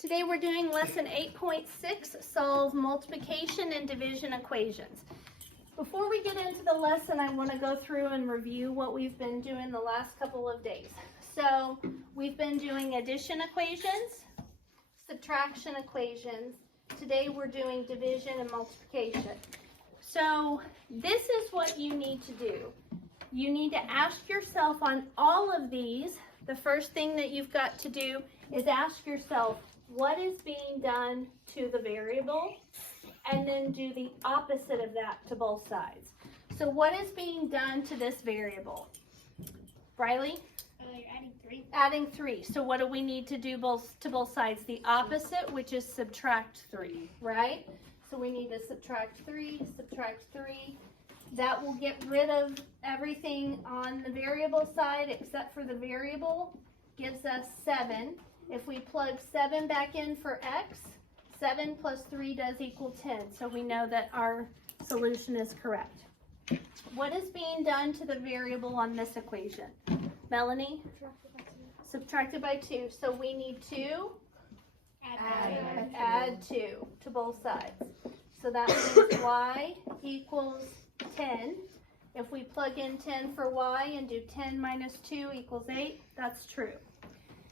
Today we're doing lesson 8.6, solve multiplication and division equations. Before we get into the lesson, I want to go through and review what we've been doing the last couple of days. So we've been doing addition equations, subtraction equations. Today we're doing division and multiplication. So this is what you need to do. You need to ask yourself on all of these, the first thing that you've got to do is ask yourself, what is being done to the variable? And then do the opposite of that to both sides. So what is being done to this variable? Riley? You're adding 3. Adding 3. So what do we need to do to both sides? The opposite, which is subtract 3, right? So we need to subtract 3, subtract 3. That will get rid of everything on the variable side except for the variable. Gives us 7. If we plug 7 back in for x, 7 plus 3 does equal 10. So we know that our solution is correct. What is being done to the variable on this equation? Melanie? Subtracted by 2. So we need to add 2 to both sides. So that means y equals 10. If we plug in 10 for y and do 10 minus 2 equals 8, that's true.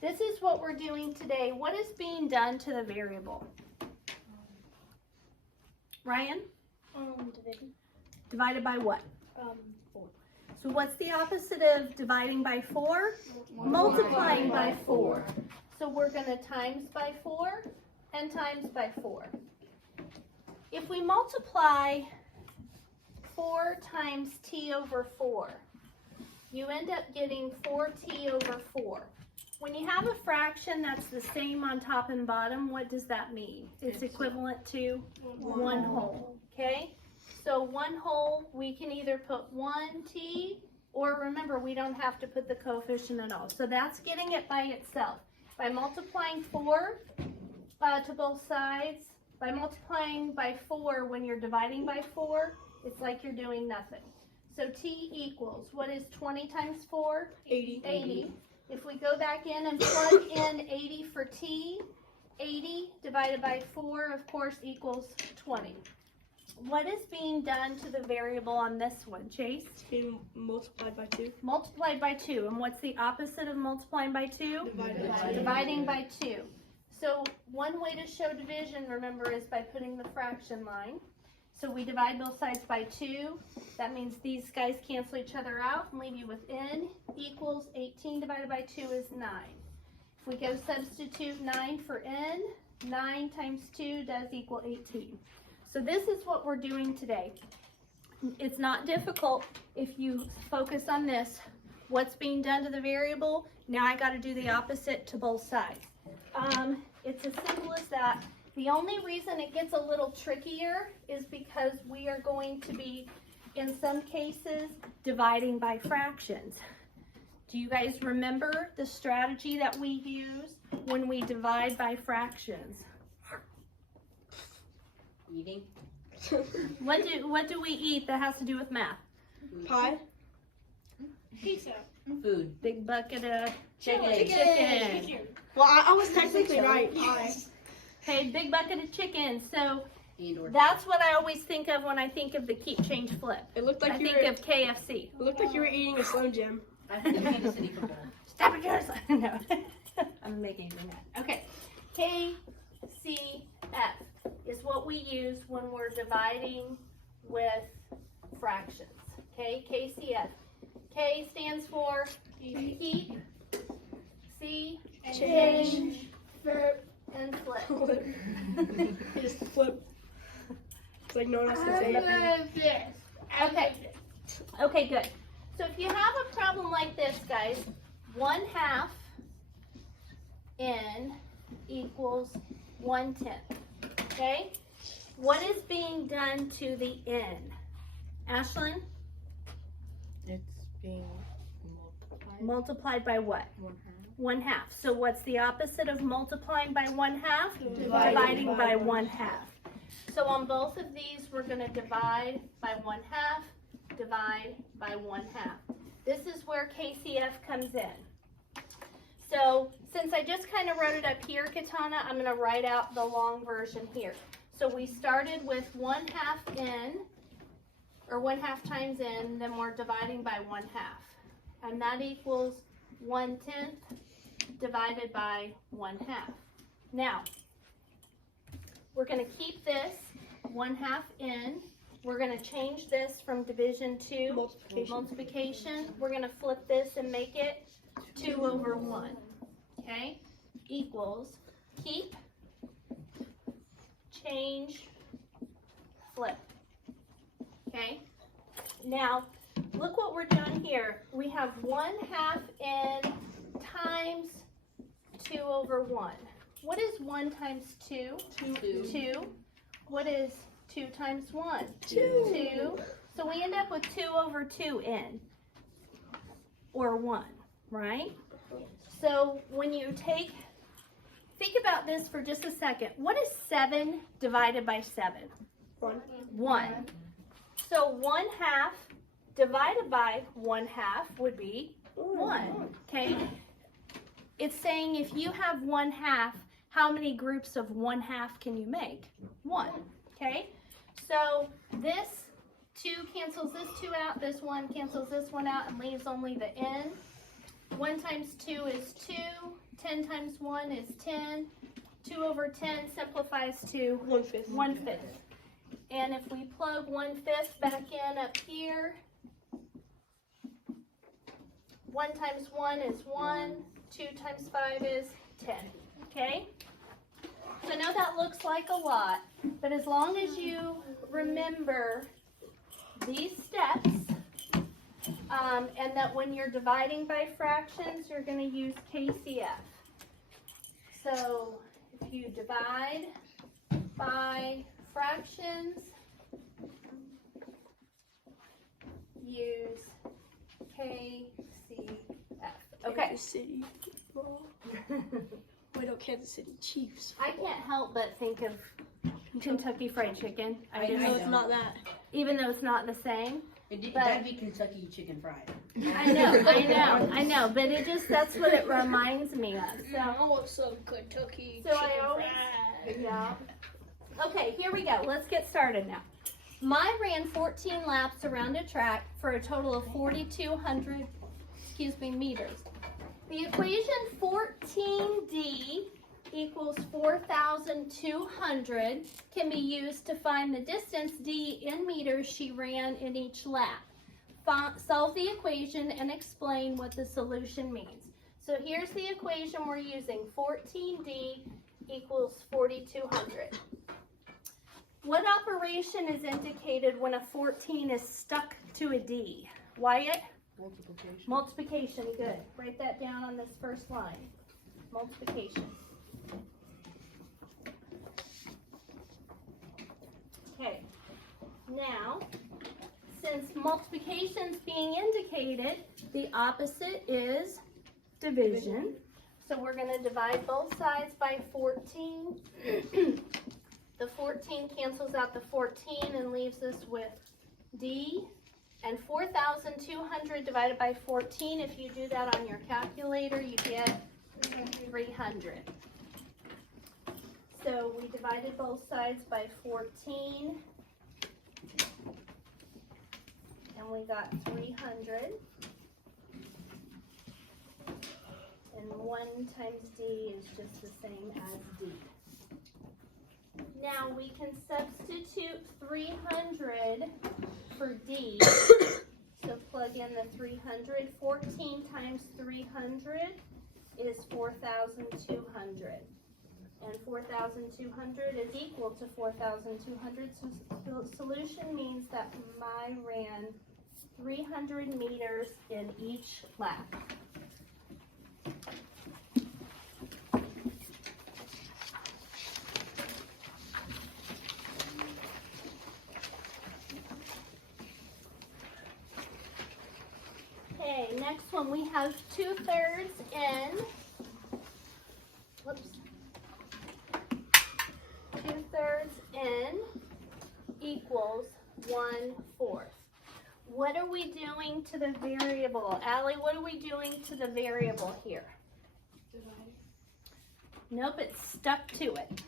This is what we're doing today. What is being done to the variable? Ryan? Division. Divided by what? 4. So what's the opposite of dividing by 4? Multiplying by 4. So we're going to times by 4 and times by 4. If we multiply 4 times t over 4, you end up getting 4t over 4. When you have a fraction that's the same on top and bottom, what does that mean? It's equivalent to 1 whole, okay? So 1 whole, we can either put 1t, or remember, we don't have to put the coefficient at all. So that's getting it by itself. By multiplying 4 to both sides, by multiplying by 4 when you're dividing by 4, it's like you're doing nothing. So t equals, what is 20 times 4? 80. 80. If we go back in and plug in 80 for t, 80 divided by 4, of course, equals 20. What is being done to the variable on this one, Chase? It's being multiplied by 2. Multiplied by 2. And what's the opposite of multiplying by 2? Divided by 2. Dividing by 2. So one way to show division, remember, is by putting the fraction line. So we divide both sides by 2. That means these guys cancel each other out and leave you with n equals 18 divided by 2 is 9. If we go substitute 9 for n, 9 times 2 does equal 18. So this is what we're doing today. It's not difficult if you focus on this. What's being done to the variable? Now I got to do the opposite to both sides. It's as simple as that. The only reason it gets a little trickier is because we are going to be, in some cases, dividing by fractions. Do you guys remember the strategy that we use when we divide by fractions? Eating. What do we eat that has to do with math? Pie. Pizza. Food. Big bucket of Chicken. chicken. Well, I was technically right. Pie. Okay, big bucket of chicken. So And/or that's what I always think of when I think of the keep change flip. It looked I like you think were. of KFC. It looked like you were eating a Slim Jim. I think of Kansas City football. Stop it, Jerusalem. No, I'm making you mad. Okay, KCF is what we use when we're dividing with fractions. Okay, KCF. K stands for keep, C change, and flip. Just flip. It's like no one else can say it. This. Okay. Okay, good. So if you have a problem like this, guys, 1/2 n equals 1/10. Okay? What is being done to the n? Ashlyn? It's being multiplied. Multiplied by what? 1/2. 1/2. So what's the opposite of multiplying by 1/2? Dividing by 1/2. So on both of these, we're going to divide by 1/2, divide by 1/2. This is where KCF comes in. So since I just kind of wrote it up here, Katana, I'm going to write out the long version here. So we started with 1/2 n, or 1/2 times n, then we're dividing by 1/2. And that equals 1/10 divided by 1/2. Now, we're going to keep this 1/2 n. We're going to change this from division to multiplication. We're going to flip this and make it 2/1. Okay? Equals, keep, change, flip. Okay? Now, look what we're doing here. We have 1/2 n times 2/1. What is 1 times 2? 2. What is 2 times 1? 2. So we end up with 2/2n, or 1, right? So when you think about this for just a second. What is 7 divided by 7? 1. So 1/2 divided by 1/2 would be 1, okay? It's saying if you have 1/2, how many groups of 1/2 can you make? 1, okay? So this 2 cancels this 2 out, this 1 cancels this 1 out, and leaves only the n. 1 times 2 is 2, 10 times 1 is 10, 2/10 simplifies to 1/5. And if we plug 1/5 back in up here, 1 times 1 is 1, 2 times 5 is 10, okay? So I know that looks like a lot, but as long as you remember these steps, and that when you're dividing by fractions, you're going to use KCF. So if you divide by fractions, use KCF. Okay. Kansas City football. Wait, no, Kansas City Chiefs. I can't help but think of Kentucky Fried Chicken. I No, know. it's not that. Even though it's not the same. That'd be Kentucky Chicken Fried. I know, but that's what it reminds me of. So, I want some Kentucky So I chicken always- fried. yeah. Okay, here we go. Let's get started now. Mai ran 14 laps around a track for a total of 4,200, meters. The equation 14D equals 4,200 can be used to find the distance D in meters she ran in each lap. Solve the equation and explain what the solution means. So here's the equation we're using. 14D equals 4,200. What operation is indicated when a 14 is stuck to a D? Wyatt? Multiplication. Multiplication, good. Write that down on this first line. Multiplication. Okay, now, since multiplication is being indicated, the opposite is division. So we're going to divide both sides by 14. The 14 cancels out the 14 and leaves us with D. And 4,200 divided by 14, if you do that on your calculator, you get 300. So we divided both sides by 14, and we got 300. And 1 times D is just the same as D. Now we can substitute 300 for D. So plug in the 300. 14 times 300 is 4,200. And 4,200 is equal to 4,200. So the solution means that Mai ran 300 meters in each lap. Okay, next one we have 2/3 N. Whoops. 2/3 N equals 1/4. What are we doing to the variable? Allie, what are we doing to the variable here? Nope, it's stuck to it.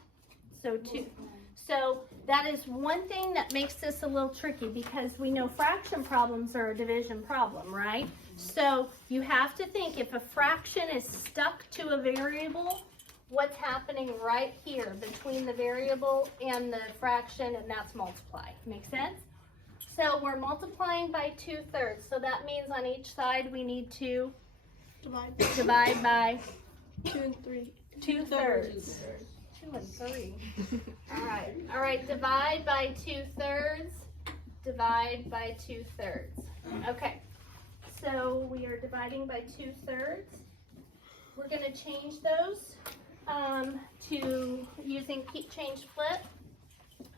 So two. So that is one thing that makes this a little tricky because we know fraction problems are a division problem, right? So you have to think if a fraction is stuck to a variable, what's happening right here between the variable and the fraction, and that's multiply. Make sense? So we're multiplying by 2/3. So that means on each side we need to divide by 2 and 3. 2/3. 2 and 3. All right, divide by 2/3. Divide by 2/3. Okay, so we are dividing by 2/3. We're gonna change those to using keep change flip.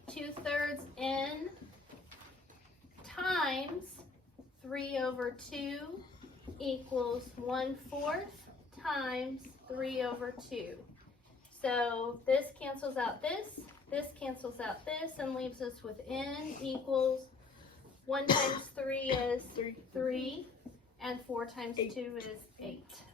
2/3 n times 3/2 equals 1/4 times 3/2. So this cancels out this cancels out this, and leaves us with n equals 1 times 3 is 3, and 4 times 2 is 8.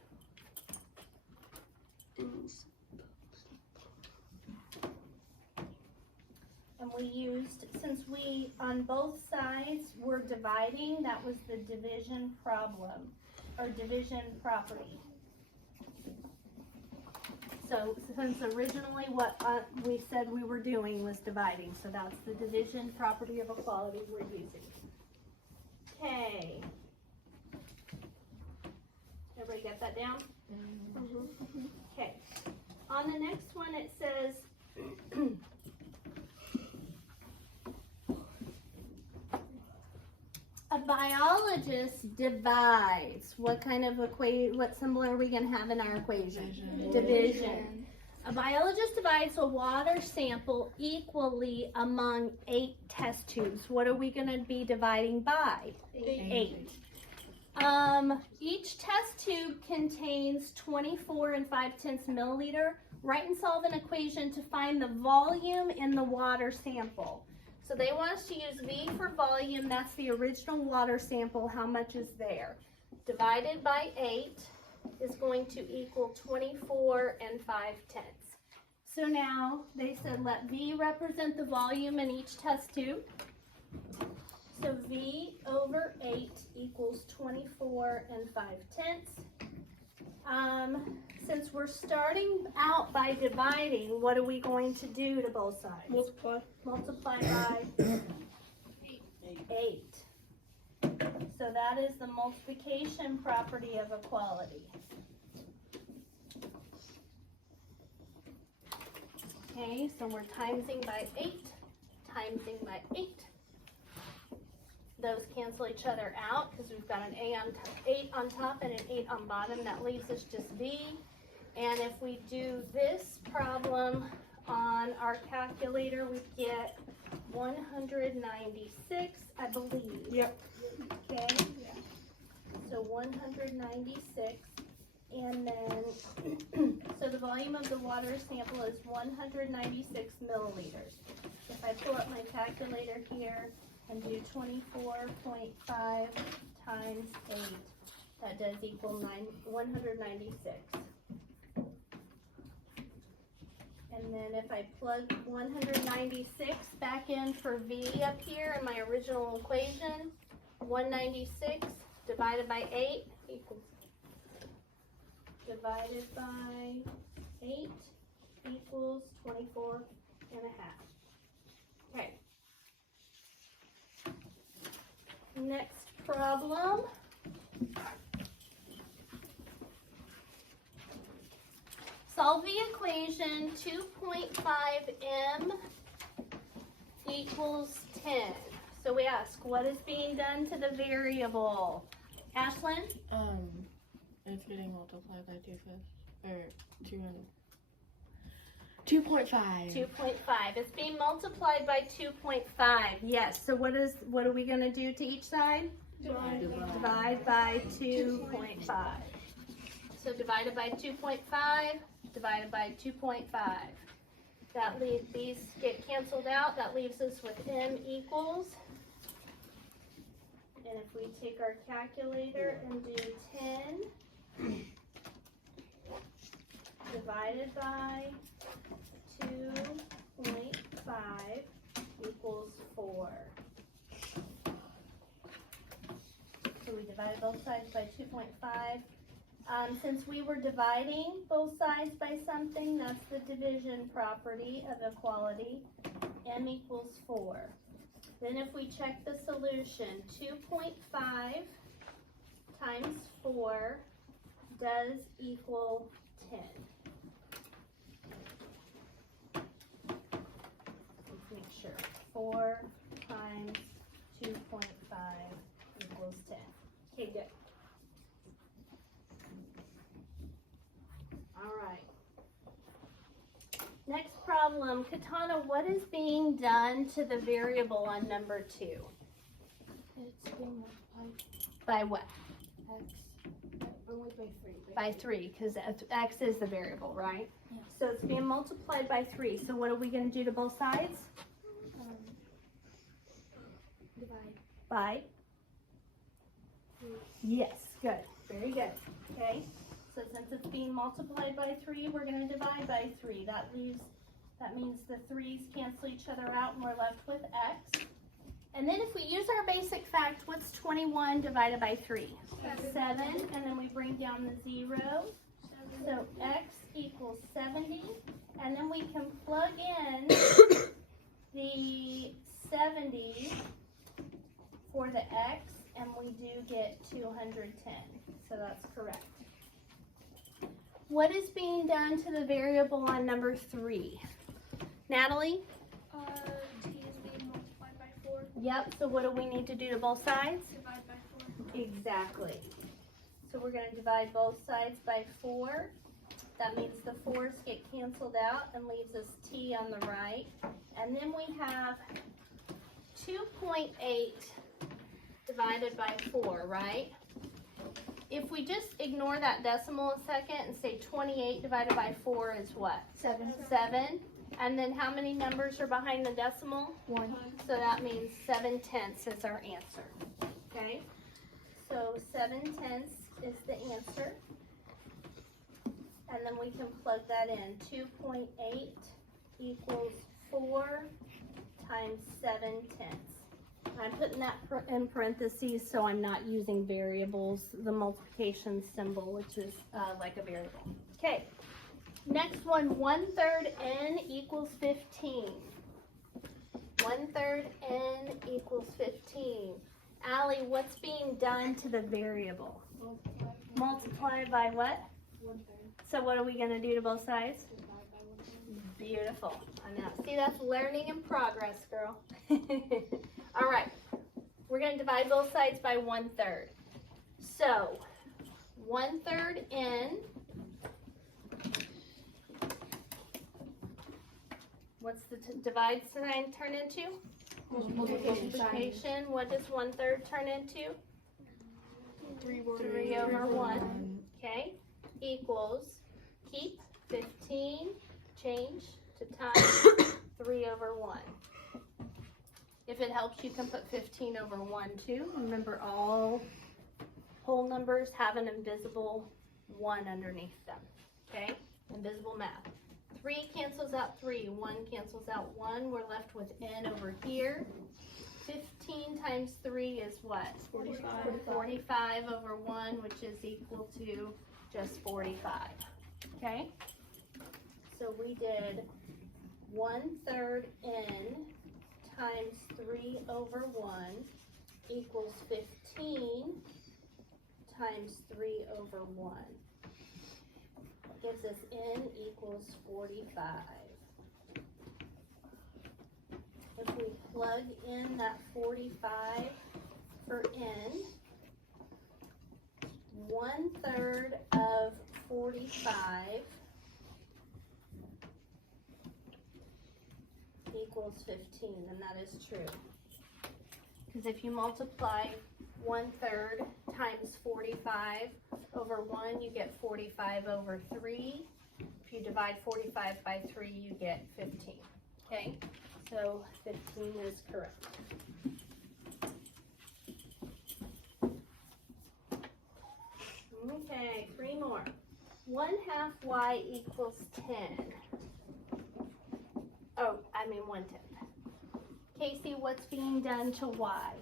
And we used, since we, on both sides, were dividing, that was the division problem, or division property. So since originally what we said we were doing was dividing, so that's the division property of equality we're using. Okay. Everybody got that down? Okay. On the next one it says, a biologist divides. What kind of what symbol are we going to have in our equation? Division. A biologist divides a water sample equally among 8 test tubes. What are we going to be dividing by? 8. Each test tube contains 24 5/10 milliliter. Write and solve an equation to find the volume in the water sample. So they want us to use V for volume. That's the original water sample. How much is there? Divided by 8 is going to equal 24 5/10. So now they said let V represent the volume in each test tube. So V over 8 equals 24 5/10. Since we're starting out by dividing, what are we going to do to both sides? Multiply. Multiply by 8. So that is the multiplication property of equality. Okay, so we're timesing by 8, timesing by 8. Those cancel each other out because we've got an 8 on top and an 8 on bottom. That leaves us just V. And if we do this problem on our calculator, we get 196, I believe. Yep. Okay? So 196. And then, so the volume of the water sample is 196 milliliters. If I pull up my calculator here and do 24.5 times 8, that does equal 196. And then if I plug 196 back in for V up here in my original equation, 196 divided by 8 equals, divided by 8 equals 24 and a half. Okay. Next problem. Solve the equation 2.5m equals 10. So we ask, what is being done to the variable? Ashlyn? It's getting multiplied by 2/5 or 2.5. 2.5. It's being multiplied by 2.5. Yes. So what are we going to do to each side? Divide by 2.5. So divided by 2.5, divided by 2.5. That leaves, these get canceled out. That leaves us with m equals. And if we take our calculator and do 10 divided by 2.5 equals 4. So we divided both sides by 2.5. Since we were dividing both sides by something, that's the division property of equality. M equals 4. Then if we check the solution, 2.5 times 4 does equal 10. Let's make sure. 4 times 2.5 equals 10. Okay, good. All right. Next problem. Katana, what is being done to the variable on number 2? It's being multiplied By what? x only by 3. By 3, because x is the variable, right? Yeah. So it's being multiplied by 3. So what are we going to do to both sides? Divide. By? Yes, good. Very good. Okay. So since it's being multiplied by 3, we're going to divide by 3. That means the 3's cancel each other out and we're left with x. And then if we use our basic fact, what's 21 divided by 3? 7. And then we bring down the 0. So x equals 70. And then we can plug in the 70 for the x, and we do get 210. So that's correct. What is being done to the variable on number 3? Natalie? T is being multiplied by 4. Yep, so what do we need to do to both sides? Divide by 4. Exactly. So we're going to divide both sides by 4. That means the 4's get canceled out and leaves us t on the right. And then we have 2.8 divided by 4, right? If we just ignore that decimal a second and say 28 divided by 4 is what? 7. 7. And then how many numbers are behind the decimal? 1. So that means 7/10 is our answer. Okay? So 7/10 is the answer. And then we can plug that in. 2.8 equals 4 times 7/10. I'm putting that in parentheses so I'm not using variables, the multiplication symbol, which is like a variable. Okay. Next one, 1/3 n equals 15. 1/3 n equals 15. Allie, what's being done to the variable? Multiply by what? 1/3. So what are we going to do to both sides? Divide by 1/3. Beautiful. I know. See, that's learning in progress, girl. All right. We're going to divide both sides by 1/3. So 1/3 n. What's the divide sign turn into? Multiplication. What does 1/3 turn into? 3 over 1. Okay. Equals, keep 15, change to times 3 over 1. If it helps, you can put 15 over 1 too. Remember, all whole numbers have an invisible 1 underneath them. Okay? Invisible math. 3 cancels out 3, 1 cancels out 1. We're left with n over here. 15 times 3 is what? 45. 45 over 1, which is equal to just 45. Okay? So we did 1/3 n times 3 over 1 equals 15 times 3 over 1. Gives us n equals 45. If we plug in that 45 for n, 1/3 of 45 equals 15, and that is true. Because if you multiply 1/3 times 45 over 1, you get 45 over 3. If you divide 45 by 3, you get 15. Okay? So 15 is correct. Okay, 3 more. 1/2 y equals 10. Oh, I mean 1/10. Casey, what's being done to y?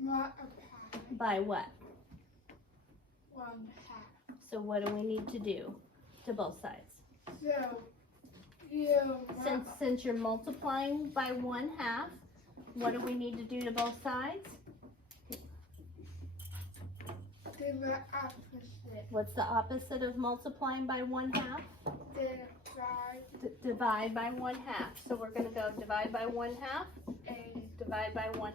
Not a pack. By what? 1/2. So what do we need to do to both sides? So you Since you're multiplying by 1/2, what do we need to do to both sides? do the opposite. What's the opposite of multiplying by 1/2? Divide by 1/2. So we're going to go divide by 1/2, divide by 1/2.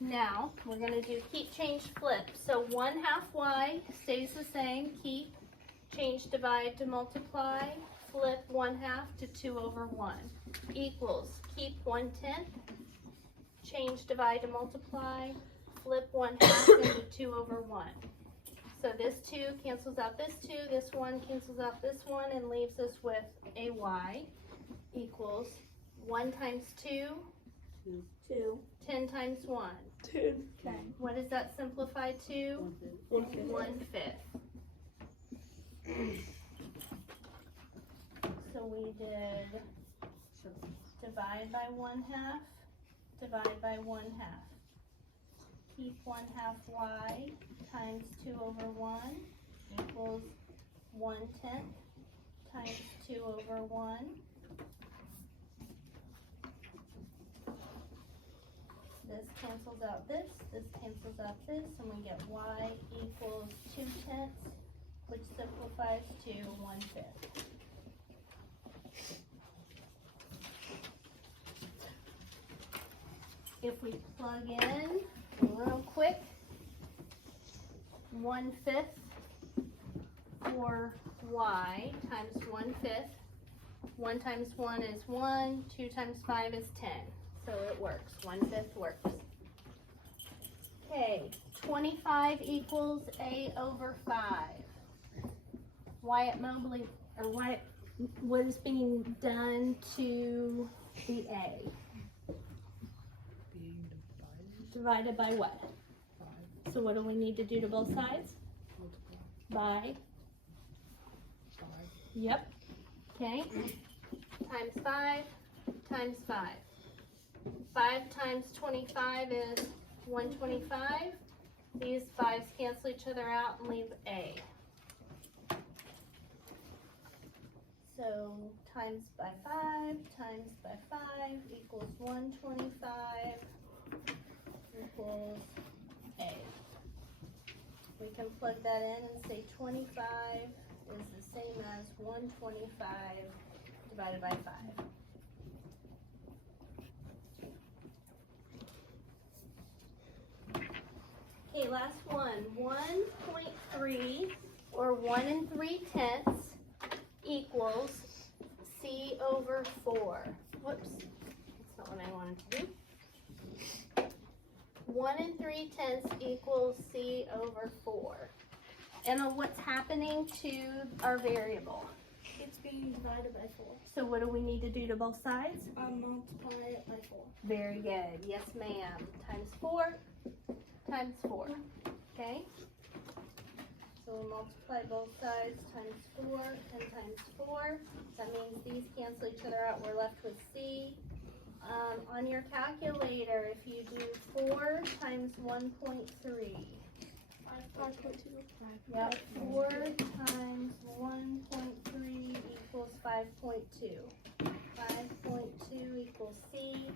Now we're going to do keep, change, flip. So 1/2 y stays the same. Keep, change, divide to multiply. Flip 1/2 to 2/1 equals keep 1/10. Change, divide to multiply. Flip 1/2 into 2/1. So this 2 cancels out this 2, this 1 cancels out this 1, and leaves us with a y equals 1 times 2, 2. 10 times 1. 2. What does that simplify to? 1/5. 1/5. So we did divide by 1/2, divide by 1/2. Keep 1/2 y times 2/1 equals 1/10 times 2/1. This cancels out this cancels out this, and we get y equals 2/10, which simplifies to 1/5. If we plug in real quick, 1/5 for y times 1/5. 1 times 1 is 1, 2 times 5 is 10. So it works, 1/5 works. Okay, 25 equals a/5. Wyatt Mobley, or what is being done to the a? Being Divided by what? 5, So what do we need to do to both sides? multiply By, 5. yep, okay, times 5 times 5. 5 times 25 is 125. These 5's cancel each other out and leave a. So times by 5 times by 5 equals 125 equals a. We can plug that in and say 25 is the same as 125 divided by 5. Okay, last one. 1.3 or 1 3/10 equals c/4. Whoops, that's not what I wanted to do. 1 3/10 equals c/4. Emma, what's happening to our variable? It's being divided by 4. So what do we need to do to both sides? Multiply it by 4. Very good. Yes, ma'am. Times 4 times 4. Okay? So we'll multiply both sides times 4 and times 4. That means these cancel each other out. We're left with c. On your calculator, if you do 4 times 1.3. 5.2. Yep, 4 times 1.3 equals 5.2. 5.2 equals c.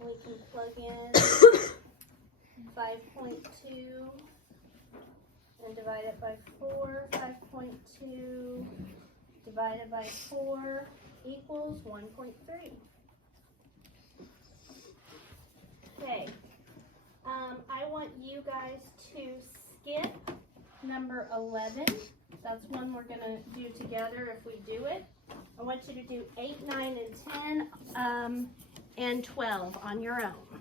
We can plug in 5.2 and divide it by 4. 5.2 divided by 4 equals 1.3. Okay. I want you guys to skip number 11. That's one we're going to do together if we do it. I want you to do 8, 9, and 10 and 12 on your own.